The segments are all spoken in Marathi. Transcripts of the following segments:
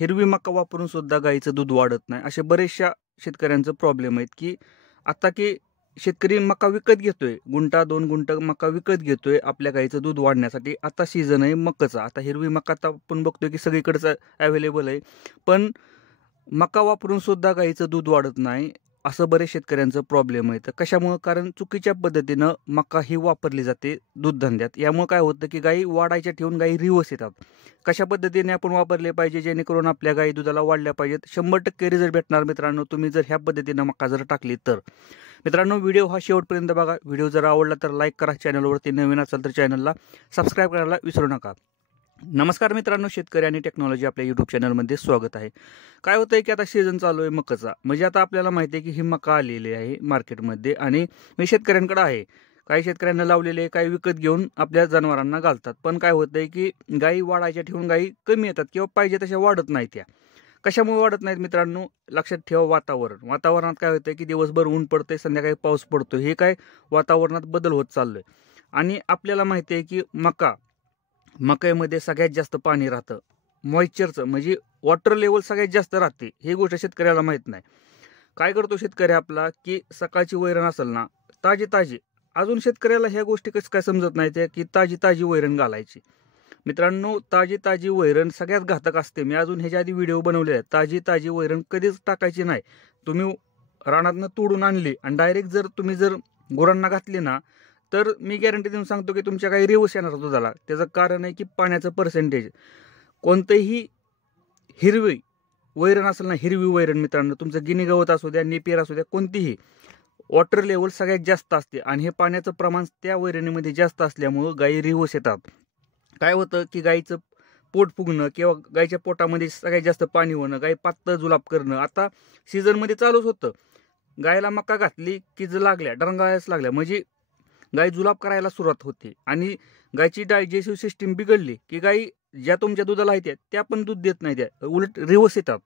हिरवी मका वापरून सुद्धा गाईचं दूध वाढत नाही. असे बरेचशा शेतकऱ्यांचं प्रॉब्लेम आहेत की आता की शेतकरी मका विकत घेतोय, गुंठा 2 गुंठ मका विकत घेतोय आपल्या गाईचं दूध वाढण्यासाठी. आता सीझन आहे मकाचा. आता हिरवी मका तर आपण बघतोय की सगळीकडेच अवेलेबल आहे, पण मका वापरून सुद्धा गाईचं दूध वाढत नाही. असं बरेच शेतकऱ्यांचं प्रॉब्लेम आहे. तर कशामुळं? कारण चुकीच्या पद्धतीनं मका ही वापरली जाते दूधधंद्यात. यामुळे काय होतं की गाई वाढायच्या ठेवून गाई रिवर्स येतात. कशा पद्धतीने आपण वापरले पाहिजे जेणेकरून आपल्या गाई दुधाला वाढल्या पाहिजेत? 100% रिझल्ट भेटणार मित्रांनो, तुम्ही जर ह्या पद्धतीनं मका जर टाकली तर. मित्रांनो, व्हिडिओ हा शेवटपर्यंत बघा. व्हिडिओ जर आवडला तर लाईक करा. चॅनलवरती नवीन असाल तर चॅनलला सबस्क्राईब करायला विसरू नका. नमस्कार मित्रांनो, शेतकरी आणि टेक्नॉलॉजी आपल्या यूट्यूब चॅनलमध्ये स्वागत आहे. काय होतं आहे की आता सीझन चालू आहे मकाचा. म्हणजे आता आपल्याला माहिती आहे की ही मका आलेली आहे मार्केटमध्ये आणि मी शेतकऱ्यांकडे आहे. काही शेतकऱ्यांना लावलेले, काही विकत घेऊन आपल्या जनावरांना घालतात. पण काय होतं आहे की गाई वाढायच्या ठेवून गाई कमी येतात किंवा पाहिजे तशा वाढत नाहीत. त्या कशामुळे वाढत नाहीत मित्रांनो? लक्षात ठेवा, वातावरणात काय होतं की दिवसभर ऊन पडतंय, संध्याकाळी पाऊस पडतो. हे काय वातावरणात बदल होत चाललोय. आणि आपल्याला माहिती आहे की मकाईमध्ये सगळ्यात जास्त पाणी राहतं. मॉइश्चरचं म्हणजे वॉटर लेवल सगळ्यात जास्त राहते. ही गोष्ट शेतकऱ्याला माहीत नाही. काय करतो शेतकरी आपला की सकाळची वैरण असेल ना, ताजी अजून शेतकऱ्याला ह्या गोष्टी कसं काय समजत नाही त्या की ताजी वैरण घालायची. मित्रांनो, ताजी वैरण सगळ्यात घातक असते. मी अजून ह्याच्या आधी व्हिडिओ बनवले आहेत. ताजी वैरण कधीच टाकायची नाही. तुम्ही रानातनं तोडून आणली आणि डायरेक्ट जर तुम्ही गुरांना घातली ना, तर मी गॅरंटी देऊन सांगतो की तुमच्या काही रिवर्स येणार दुधाला. त्याचं कारण आहे की पाण्याचं पर्सेंटेज. कोणतेही हिरवी वैरण असेल ना, हिरवी वैरण मित्रांनो, तुमचं गिनी गवत असू द्या, नेपियर असू द्या, कोणतीही, वॉटर लेवल सगळ्यात जास्त असते आणि हे पाण्याचं प्रमाण त्या वैरणीमध्ये जास्त असल्यामुळं गायी रिवर्स येतात. काय होतं की गाईचं पोट फुगणं किंवा गाईच्या पोटामध्ये सगळ्यात जास्त पाणी होणं, गाई पातळ जुलाब करणं. आता सीझनमध्ये चालूच होतं. गायला मका घातली की डरंगाळायच लागल्या म्हणजे गाय जुलाब करायला सुरुवात होते आणि गायची डायजेस्टिव्ह सिस्टीम बिघडली की गाई ज्या तुमच्या दुधाला आहेत त्या पण दूध देत नाही, त्या उलट रिवर्स येतात.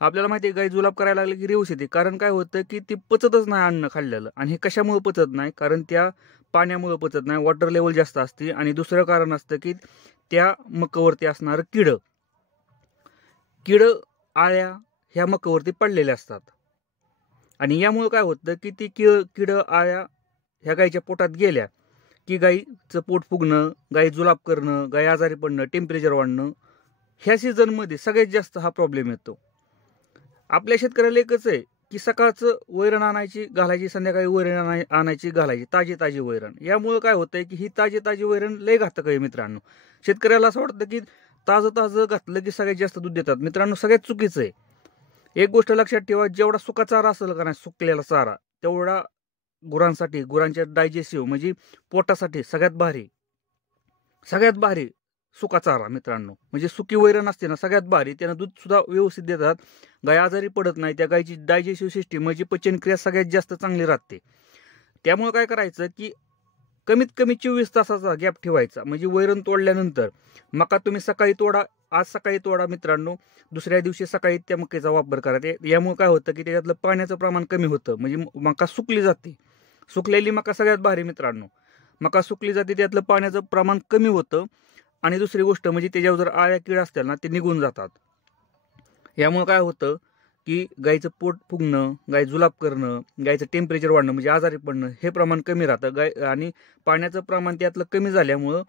आपल्याला माहिती आहे गाय जुलाब करायला लागली की रिवर्स येते. कारण काय होतं की ती पचतच नाही अन्न खाल्लेलं. आणि हे कशामुळे पचत नाही? कारण त्या पाण्यामुळे पचत नाही, वॉटर लेवल जास्त असते. आणि दुसरं कारण असतं की त्या मकावरती असणारं किड आळ्या ह्या मकावरती पडलेल्या असतात. आणि यामुळे काय होतं की ती किड आळ्या ह्या गाईच्या पोटात गेल्या की गाईचं पोट फुगणं, गाई जुलाब करणं, गाई आजारी पडणं, टेम्परेचर वाढणं, ह्या सीझनमध्ये सगळ्यात जास्त हा प्रॉब्लेम येतो. आपल्या शेतकऱ्याला एकच आहे की सकाळचं वैरण आणायची घालायची, संध्याकाळी वैरण आणायची घालायची, ताजी वैरण. यामुळे काय होतंय की ही ताजी वैरण लय घातक आहे मित्रांनो. शेतकऱ्याला असं वाटतं की ताजं घातलं की सगळ्यात जास्त दूध देतात. मित्रांनो, सगळ्यात चुकीचं आहे. एक गोष्ट लक्षात ठेवा, जेवढा सुका चारा असेल का नाही, सुकलेला चारा, तेवढा गुरांसाठी, गुरांच्या डायजेस्टिव्ह म्हणजे पोटासाठी सगळ्यात भारी सुका चारा मित्रांनो. म्हणजे सुकी वैरण असते ना, सगळ्यात भारी. त्यानं दूध सुद्धा व्यवस्थित देतात, गाय आजारी पडत नाही, त्या गायची डायजेस्टिव्ह सिस्टीम म्हणजे पचनक्रिया सगळ्यात जास्त चांगली राहते. त्यामुळे काय करायचं की कमीत कमी 24 तासाचा गॅप ठेवायचा. म्हणजे वैरण तोडल्यानंतर मका तुम्ही सकाळी तोडा, आज सकाळी तोडा मित्रांनो, दुसऱ्या दिवशी सकाळी त्या मक्याचा वापर करा. यामुळे काय होतं की त्याच्यातलं पाण्याचं प्रमाण कमी होतं, म्हणजे मका सुकली जाते. सुकलेली मका सगळ्यात भारी मित्रांनो. मका सुकली जाते, त्यातलं पाण्याचं प्रमाण कमी होतं. आणि दुसरी गोष्ट म्हणजे त्याच्यावर जर आळ्या कीड असतील ना, ते निघून जातात. यामुळे काय होतं की गाईचं पोट फुगणं, गाय जुलाब करणं, गायचं टेम्परेचर वाढणं म्हणजे आजारी पडणं, हे प्रमाण कमी राहतं. आणि पाण्याचं प्रमाण त्यातलं कमी झाल्यामुळं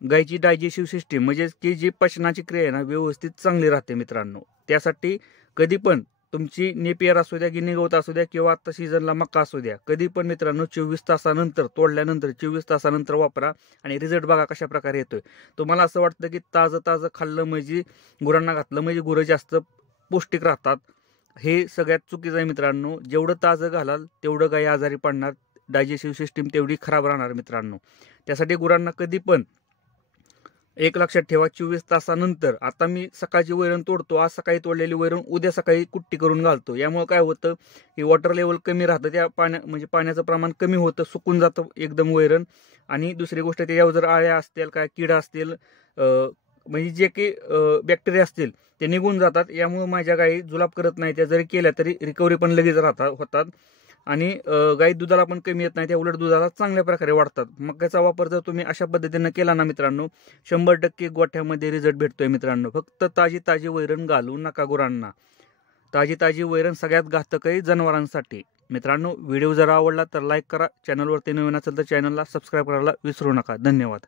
गायची डायजेस्टिव्ह सिस्टीम म्हणजे की जी पचनाची क्रिया आहे ना, व्यवस्थित चांगली राहते मित्रांनो. त्यासाठी कधी पण तुमची नेपियर असू द्या, गिनी गवत असू द्या किंवा आता सीझनला मका असू द्या, कधी पण मित्रांनो 24 तासानंतर, तोडल्यानंतर 24 तासानंतर वापरा आणि रिझल्ट बघा कशा प्रकारे येतोय. तुम्हाला असं वाटतं की ताजं खाल्लं म्हणजे, गुरांना घातलं म्हणजे गुरं जास्त पौष्टिक राहतात. हे सगळ्यात चुकीचं आहे मित्रांनो. जेवढं ताजं घालाल तेवढं गाय आजारी पडणार, डायजेस्टिव्ह सिस्टीम तेवढी खराब राहणार मित्रांनो. त्यासाठी गुरांना कधी पण एक लक्षात ठेवा, 24 तासानंतर. आता मी सकाळची वैरण तोडतो, आज सकाळी तोडलेली वैरण उद्या सकाळी कुट्टी करून घालतो. यामुळे काय होतं की वॉटर लेवल कमी राहतं, त्या म्हणजे पाण्याचं प्रमाण कमी होतं, सुकून जातं एकदम वैरण. आणि दुसरी गोष्ट, त्याच्यावर जर आळ्या असतील, काय किडा असतील, म्हणजे जे काही बॅक्टेरिया असतील ते निघून जातात. यामुळे माझ्या गायी जुलाब करत नाही. त्या जरी केल्या तरी रिकव्हरी पण लगेच होतात. आणि गाई दुधाला पण कमी येत नाही, त्या उलट दुधाला चांगल्या प्रकारे वाढतात. मक्याचा वापर जर तुम्ही अशा पद्धतीनं केला ना मित्रांनो, 100% गोठ्यामध्ये रिझल्ट भेटतोय मित्रांनो. फक्त ताजी वैरण घालू नका गुरांना. ताजी वैरण सगळ्यात घातक आहे जनावरांसाठी. मित्रांनो, व्हिडिओ जर आवडला तर लाईक करा. चॅनलवरती नवीन असेल तर चॅनलला सबस्क्राईब करायला विसरू नका. धन्यवाद.